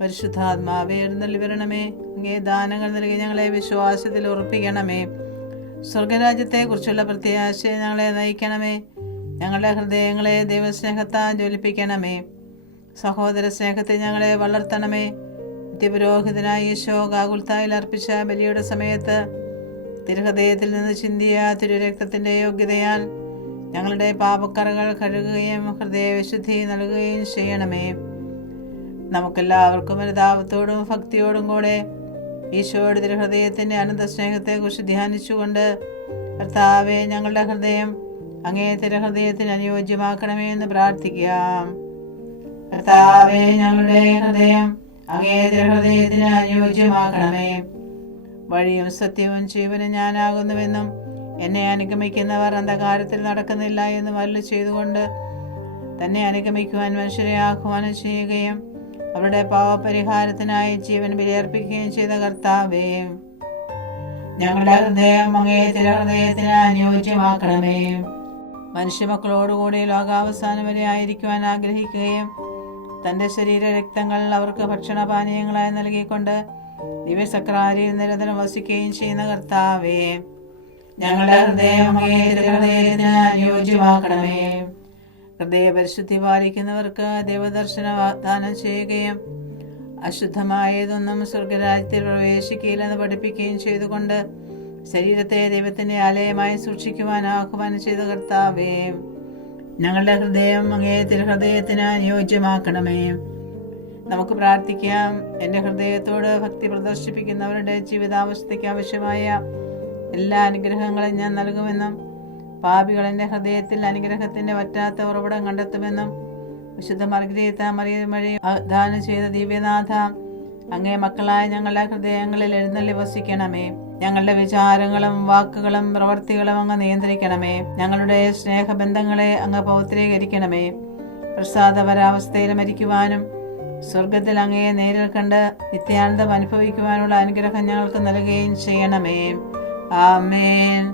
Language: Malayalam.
പരിശുദ്ധാത്മാവേ എഴുന്നള്ളി വരണമേ. അങ്ങേ ദാനങ്ങൾ നൽകി ഞങ്ങളെ വിശ്വാസത്തിൽ ഉറപ്പിക്കണമേ. സ്വർഗരാജ്യത്തെക്കുറിച്ചുള്ള പ്രത്യാശയെ ഞങ്ങളെ നയിക്കണമേ. ഞങ്ങളുടെ ഹൃദയങ്ങളെ ദൈവസ്നേഹത്താൽ ജ്വലിപ്പിക്കണമേ. സഹോദര സ്നേഹത്തെ ഞങ്ങളെ വളർത്തണമേ. നിത്യപുരോഹിതനായ യേശോ ഗാഗുൽത്തായിൽ അർപ്പിച്ച ബലിയുടെ സമയത്ത് തിരുഹൃദയത്തിൽ നിന്ന് ചിന്തിയ തിരുരക്തത്തിൻ്റെ യോഗ്യതയാൽ ഞങ്ങളുടെ പാപക്കറകൾ കഴുകുകയും ഹൃദയവിശുദ്ധി നൽകുകയും ചെയ്യണമേ. നമുക്കെല്ലാവർക്കും അനുതാപത്തോടും ഭക്തിയോടും കൂടെ ഈശോയുടെ തിരുഹൃദയത്തിൻ്റെ അനന്ത സ്നേഹത്തെക്കുറിച്ച് ധ്യാനിച്ചുകൊണ്ട്, കർത്താവേ, ഞങ്ങളുടെ ഹൃദയം അങ്ങേ തിരുഹൃദയത്തിന് അനുയോജ്യമാക്കണമേ എന്ന് പ്രാർത്ഥിക്കാം. കർത്താവേ, ഞങ്ങളുടെ ഹൃദയം അങ്ങേ തിരുഹൃദയത്തിന് അനുയോജ്യമാക്കണമേ. വഴിയും സത്യവും ജീവനും ഞാനാകുന്നുവെന്നും എന്നെ അനുഗമിക്കുന്നവർ അന്ധകാരത്തിൽ നടക്കുന്നില്ല എന്നും അരുളി ചെയ്തുകൊണ്ട് തന്നെ അനുഗമിക്കുവാൻ മനുഷ്യരെ ആഹ്വാനം ചെയ്യുകയും അവരുടെ പാവപരിഹാരത്തിനായി ജീവൻ ബലിയർപ്പിക്കുകയും ചെയ്ത കർത്താവേ, ഞങ്ങളുടെ ഹൃദയം അങ്ങേ തിരുഹൃദയത്തിന് അനുയോജ്യമാക്കണമേ. മനുഷ്യമക്കളോടുകൂടി ലോകാവസാനം വരെ ആയിരിക്കുവാൻ ആഗ്രഹിക്കുകയും തൻ്റെ ശരീര രക്തങ്ങൾ അവർക്ക് ഭക്ഷണപാനീയങ്ങളായി നൽകിക്കൊണ്ട് ദിവ്യസക്രാരിയിൽ നിരന്തരം വസിക്കുകയും ചെയ്യുന്ന കർത്താവേ, ഞങ്ങളുടെ ഹൃദയം അങ്ങേ തിരുഹൃദയത്തിന് അനുയോജ്യമാക്കണമേ. ഹൃദയപരിശുദ്ധി പാലിക്കുന്നവർക്ക് ദൈവദർശന വാഗ്ദാനം ചെയ്യുകയും അശുദ്ധമായതൊന്നും സ്വർഗരാജ്യത്തിൽ പ്രവേശിക്കില്ലെന്ന് പഠിപ്പിക്കുകയും ചെയ്തുകൊണ്ട് ശരീരത്തെ ദൈവത്തിൻ്റെ ആലയമായി സൂക്ഷിക്കുവാൻ ആഹ്വാനം ചെയ്ത കർത്താവേ, ഞങ്ങളുടെ ഹൃദയം അങ്ങേ തിരുഹൃദയത്തിന് അനുയോജ്യമാക്കണമേ. നമുക്ക് പ്രാർത്ഥിക്കാം. എൻ്റെ ഹൃദയത്തോട് ഭക്തി പ്രദർശിപ്പിക്കുന്നവരുടെ ജീവിതാവസ്ഥയ്ക്ക് ആവശ്യമായ എല്ലാ അനുഗ്രഹങ്ങളും ഞാൻ നൽകുമെന്നും പാപികൾ എൻ്റെ ഹൃദയത്തിൽ അനുഗ്രഹത്തിൻ്റെ വറ്റാത്ത ഉറവിടം കണ്ടെത്തുമെന്നും വിശുദ്ധ മർഗ്ഗരീത്ത മറിയം വഴി വാഗ്ദാനം ചെയ്ത ദിവ്യനാഥ, അങ്ങേ മക്കളായ ഞങ്ങളുടെ ഹൃദയങ്ങളിൽ എഴുന്നള്ളി വസിക്കണമേ. ഞങ്ങളുടെ വിചാരങ്ങളും വാക്കുകളും പ്രവർത്തികളും അങ്ങ് നിയന്ത്രിക്കണമേ. ഞങ്ങളുടെ സ്നേഹബന്ധങ്ങളെ അങ്ങ് പൗത്രീകരിക്കണമേ. പ്രസാദപരാവസ്ഥയിൽ മരിക്കുവാനും സ്വർഗത്തിൽ അങ്ങയെ നേരിൽ കണ്ട് നിത്യാനന്ദം അനുഭവിക്കുവാനുള്ള അനുഗ്രഹം ഞങ്ങൾക്ക് നൽകുകയും ചെയ്യണമേ. ആമേൻ.